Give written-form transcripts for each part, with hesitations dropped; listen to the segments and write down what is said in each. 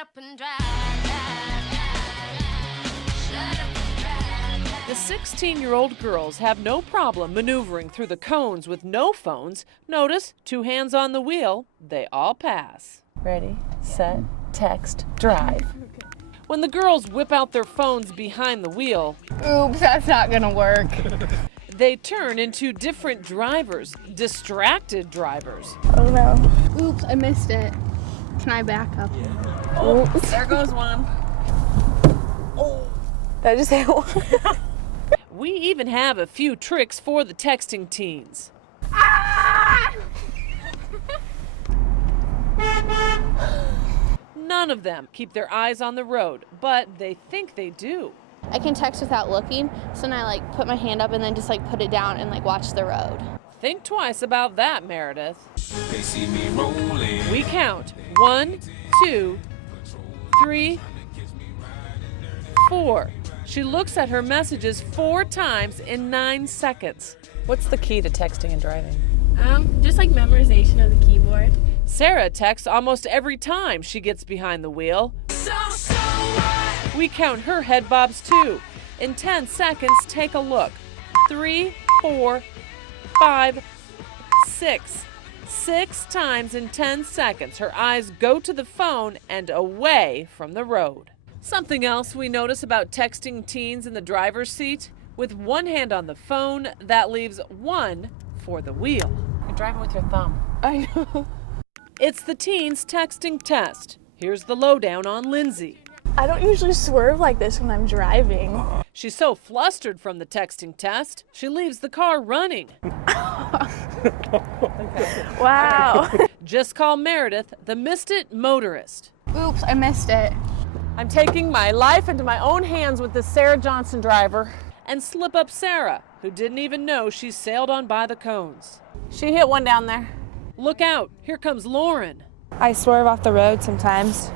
up and drive, drive, drive. Shut up and drive, drive. The 16-year-old girls have no problem maneuvering through the cones with no phones. Notice, 2 hands on the wheel, they all pass. Ready, set, text, drive. When the girls whip out their phones behind the wheel, Oops, that's not gonna work. they turn into different drivers, distracted drivers. Oh no. Oops, I missed it. Can I back up? Yeah. Oh, there goes one. Oh. Did I just say one? We even have a few tricks for the texting teens. Ah! None of them keep their eyes on the road, but they think they do. I can text without looking, so then I put my hand up and then just put it down and watch the road. Think twice about that, Meredith. They see me rolling. We count 1, 2, 3, 4. She looks at her messages 4 times in 9 seconds. What's the key to texting and driving? Just memorization of the keyboard. Sarah texts almost every time she gets behind the wheel. We count her head bobs too. In 10 seconds, take a look. 3, 4, 5, 6. 6 times in 10 seconds, her eyes go to the phone and away from the road. Something else we notice about texting teens in the driver's seat? With one hand on the phone, that leaves one for the wheel. You're driving with your thumb. I know. It's the teens texting test. Here's the lowdown on Lindsay. I don't usually swerve like this when I'm driving. She's so flustered from the texting test, she leaves the car running. Wow. Just call Meredith the Missed It motorist. Oops, I missed it. I'm taking my life into my own hands with this Sarah Johnson driver. And slip up Sarah, who didn't even know she sailed on by the cones. She hit one down there. Look out, here comes Lauren. I swerve off the road sometimes,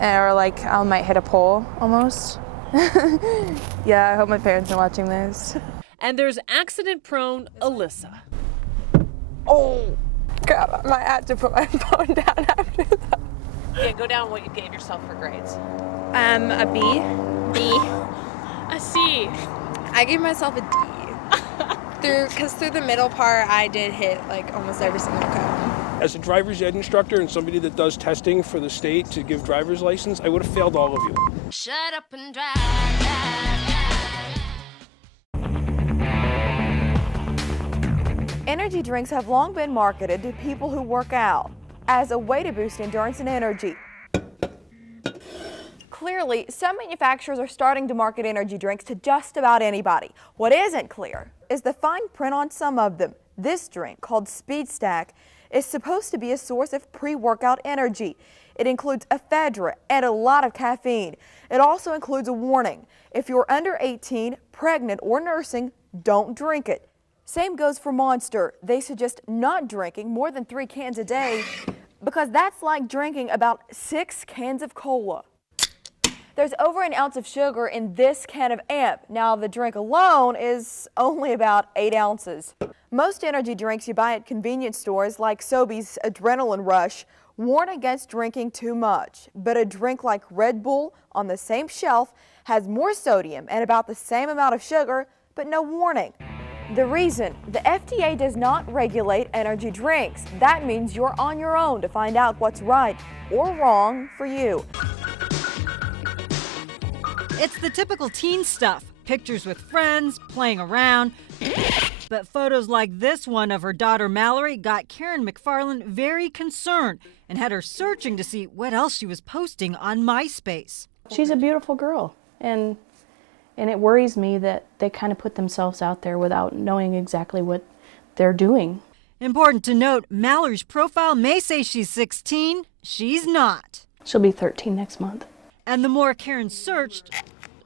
or I might hit a pole almost. Yeah, I hope my parents are watching this. And there's accident-prone Alyssa. Oh, God, I might have to put my phone down after that. Yeah, go down what you gave yourself for grades. A B. B. A C. I gave myself a D. Because through the middle part, I did hit almost every single cone. As a driver's ed instructor and somebody that does testing for the state to give driver's license, I would have failed all of you. Shut up and drive, drive, drive. Energy drinks have long been marketed to people who work out as a way to boost endurance and energy. Clearly, some manufacturers are starting to market energy drinks to just about anybody. What isn't clear is the fine print on some of them. This drink, called Speed Stack, is supposed to be a source of pre-workout energy. It includes ephedra and a lot of caffeine. It also includes a warning. If you're under 18, pregnant, or nursing, don't drink it. Same goes for Monster. They suggest not drinking more than 3 cans a day because that's like drinking about 6 cans of cola. There's over an ounce of sugar in this can of AMP. Now, the drink alone is only about 8 ounces. Most energy drinks you buy at convenience stores, like Sobeys Adrenaline Rush, warn against drinking too much. But a drink like Red Bull on the same shelf has more sodium and about the same amount of sugar, but no warning. The reason: the FDA does not regulate energy drinks. That means you're on your own to find out what's right or wrong for you. It's the typical teen stuff. Pictures with friends, playing around. But photos like this one of her daughter Mallory got Karen McFarland very concerned and had her searching to see what else she was posting on MySpace. She's a beautiful girl, and it worries me that they kind of put themselves out there without knowing exactly what they're doing. Important to note, Mallory's profile may say she's 16. She's not. She'll be 13 next month. And the more Karen searched,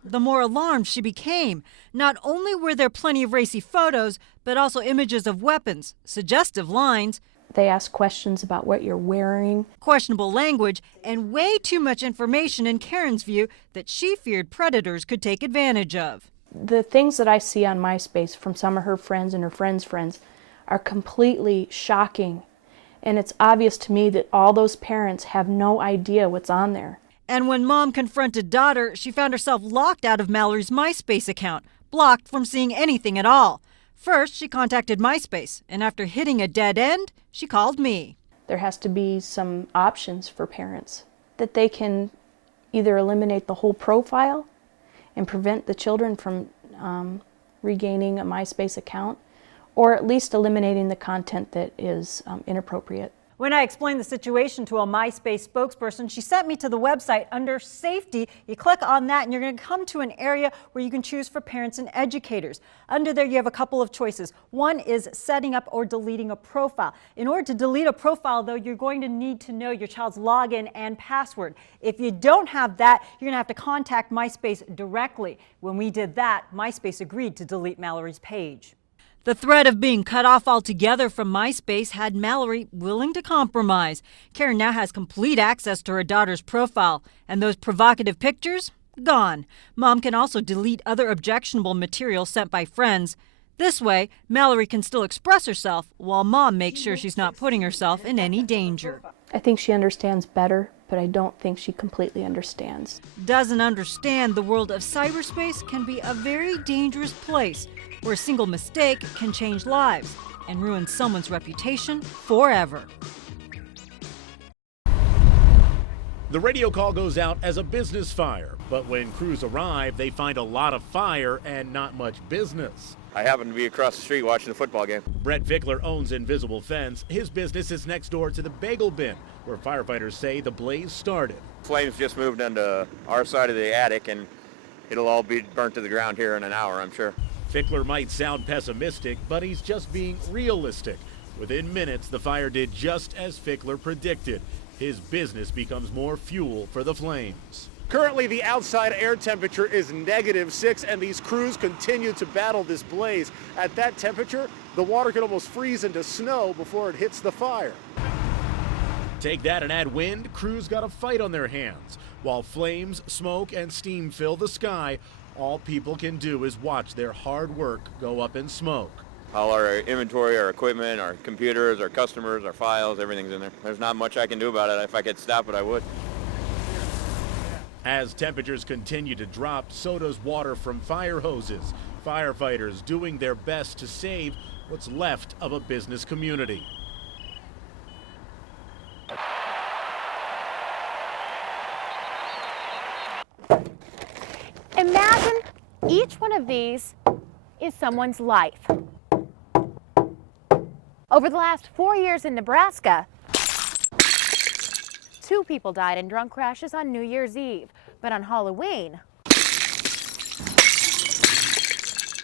the more alarmed she became. Not only were there plenty of racy photos, but also images of weapons, suggestive lines. They ask questions about what you're wearing. Questionable language, and way too much information in Karen's view that she feared predators could take advantage of. The things that I see on MySpace from some of her friends and her friends' friends are completely shocking. And it's obvious to me that all those parents have no idea what's on there. And when mom confronted daughter, she found herself locked out of Mallory's MySpace account, blocked from seeing anything at all. First, she contacted MySpace, and after hitting a dead end, she called me. There has to be some options for parents that they can either eliminate the whole profile and prevent the children from regaining a MySpace account, or at least eliminating the content that is inappropriate. When I explained the situation to a MySpace spokesperson, she sent me to the website. Under Safety, you click on that and you're going to come to an area where you can choose for parents and educators. Under there, you have a couple of choices. One is setting up or deleting a profile. In order to delete a profile, though, you're going to need to know your child's login and password. If you don't have that, you're going to have to contact MySpace directly. When we did that, MySpace agreed to delete Mallory's page. The threat of being cut off altogether from MySpace had Mallory willing to compromise. Karen now has complete access to her daughter's profile, and those provocative pictures, gone. Mom can also delete other objectionable material sent by friends. This way, Mallory can still express herself while mom makes sure she's not putting herself in any danger. I think she understands better, but I don't think she completely understands. Doesn't understand the world of cyberspace can be a very dangerous place, where a single mistake can change lives and ruin someone's reputation forever. The radio call goes out as a business fire, but when crews arrive, they find a lot of fire and not much business. I happen to be across the street watching the football game. Brett Vickler owns Invisible Fence. His business is next door to the bagel bin, where firefighters say the blaze started. Flames just moved into our side of the attic, and it'll all be burnt to the ground here in an hour, I'm sure. Vickler might sound pessimistic, but he's just being realistic. Within minutes, the fire did just as Vickler predicted. His business becomes more fuel for the flames. Currently, the outside air temperature is -6, and these crews continue to battle this blaze. At that temperature, the water could almost freeze into snow before it hits the fire. Take that and add wind, crews got a fight on their hands. While flames, smoke, and steam fill the sky, all people can do is watch their hard work go up in smoke. All our inventory, our equipment, our computers, our customers, our files, everything's in there. There's not much I can do about it. If I could stop it, I would. As temperatures continue to drop, so does water from fire hoses. Firefighters doing their best to save what's left of a business community. Imagine each one of these is someone's life. Over the last 4 years in Nebraska, 2 people died in drunk crashes on New Year's Eve, but on Halloween,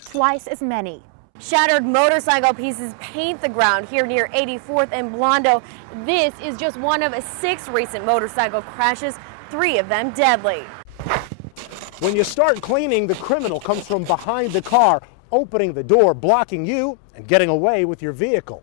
twice as many. Shattered motorcycle pieces paint the ground here near 84th and Blondo. This is just one of 6 recent motorcycle crashes, 3 of them deadly. When you start cleaning, the criminal comes from behind the car, opening the door, blocking you, and getting away with your vehicle.